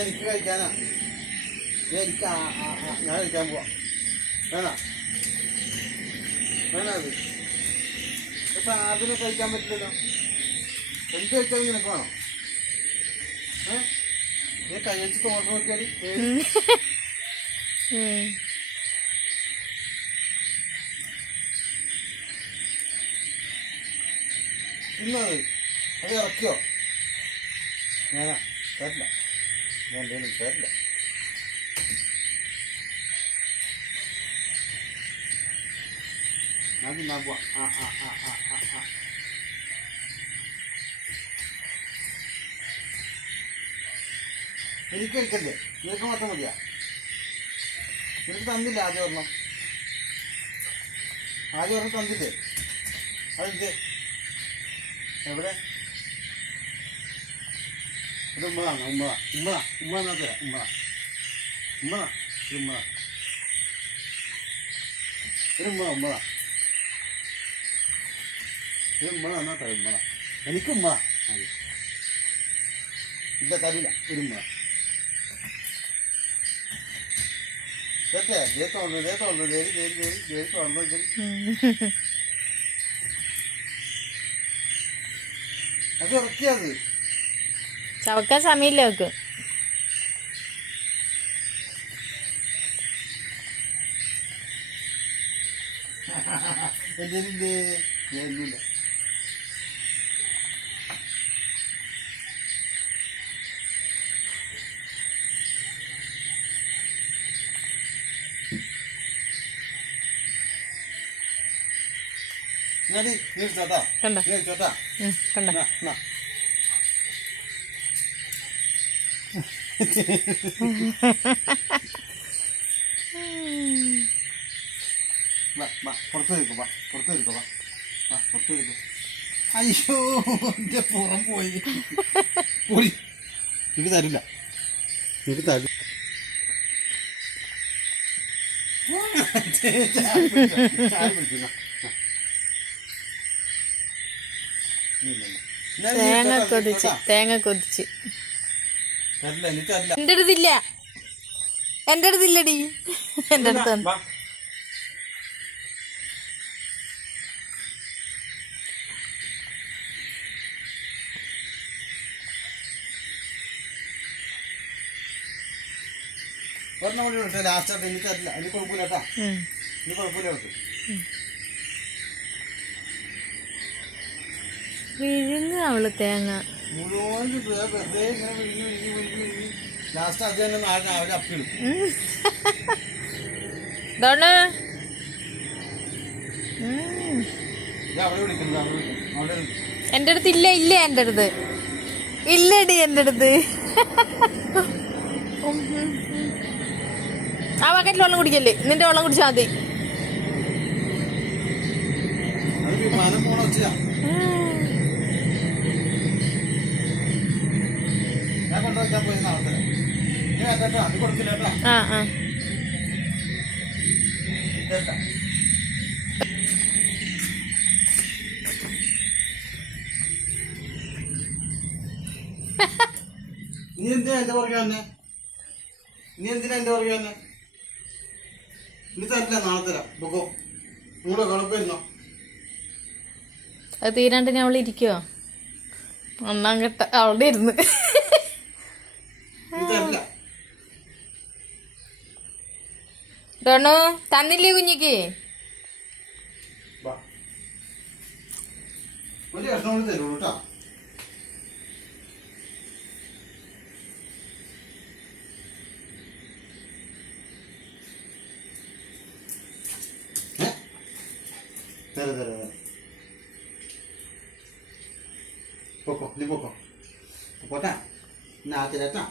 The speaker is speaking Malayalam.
എനിക്ക് കഴിക്കാനാ. എനിക്ക് ഞാൻ കഴിക്കാൻ പോവാ. വേണോ? വേണോ? അത് ഇപ്പൊ അതിനെ കഴിക്കാൻ പറ്റില്ലല്ലോ. എനിക്ക് കഴിച്ചാൽ നിനക്ക് വേണം. നീ കൈ വെച്ച് തോന്നു നോക്കിയാൽ ഇന്നത് അത് ഇറക്കിയോ? ഞാനാ തരില്ല. ഞാൻ എന്തെങ്കിലും തരില്ല. ഞാൻ തിന്നാൻ പോവാ. എനിക്ക് കഴിക്കല്ലേ? നിനക്ക് മാത്രം മതിയാ? നിനക്ക് തന്നില്ല ആദ്യം ഒരെണ്ണം തന്നില്ലേ? അതെന്ത് എവിടെ? ഇത് ഉമ്മതാണ്. ഉമ്മ എന്നാ തരാം. ഉമ്മ എന്നാ തരാം. എനിക്കുമ്മ ഇല്ല, തരില്ല. ഒരു ഉമ്മ അത് ഇറക്കിയത് ചവക്കാൻ സമയമില്ല അവർക്ക്. എന്തില്ല ചോട്ടാ. പുറത്ത് ഇരിക്കോ. അയ്യോ എന്റെ പുറം പോയി. എനിക്ക് തരില്ല. തേങ്ങ കൊതിച്ച് എന്റെ അടുത്തില്ല. എന്റെ അടുത്തില്ലടി. എന്റെ അടുത്ത് ലാസ്റ്റ് എനിക്ക് തരില്ല. എനിക്ക് കുഴപ്പമില്ല കേട്ടാ. ഇനി കുഴപ്പമില്ല. വിഴുങ്ങ അവള് തേങ്ങ മുഴുവൻ വെറുതെ ഇങ്ങനെ വിഴുങ്ങി ലാസ്റ്റ് അത് തന്നെ അവര് അപ്പിടും. എന്റെ അടുത്ത് ഇല്ല. എന്റെ അടുത്ത് ഇല്ലടി. എന്റെ അടുത്ത് ആ ബക്കറ്റിൽ വെള്ളം കുടിക്കല്ലേ? നിന്റെ വെള്ളം കുടിച്ചാൽ മതി. നീ എന്തിനാ എന്റെ പുറകെ തന്നെ? നീ തരില്ല. നാളെ തരാം. ബുക്കോ നിങ്ങളെ കുഴപ്പമിരുന്നോ? അത് തീരാണ്ട് ഞാൻ അവള് ഇരിക്കുവോ? ഒന്നാം ഘട്ട അവിടെ ഇരുന്ന് ഡോണു തന്നില്ലേ കുഞ്ഞിക്ക്? ഒരു കഷ്ണം തരുള്ളൂ കേട്ടോ. പോട്ടെ. നാളെ തരാം.